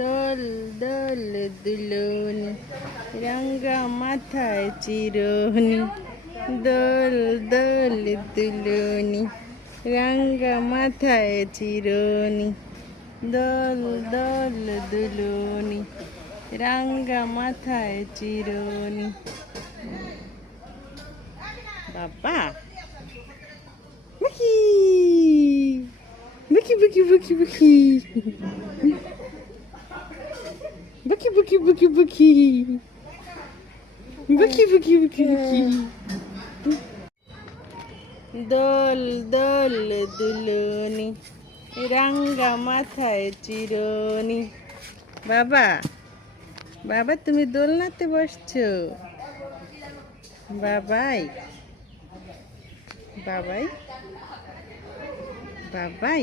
দোল দোল দুলুনি রাঙ্গা মাথায় চিরুনি। দোল দোল দুলুনি রাঙ্গা মাথায় চিরুনি। দোল দোল দুলুনি রাঙ্গা মাথায় চিরুনি। বাবা বুকি বুকি বুকি বুকি বুকি বুকি বুকি বুকি বুকি বুকি বুকি বুকি বুকি। দোল দোল দুলুনি রাঙ্গা মাথায় চিরুনি। বাবা বাবা তুমি দোলনাতে বসছো? বাবাই বাবাই বাবাই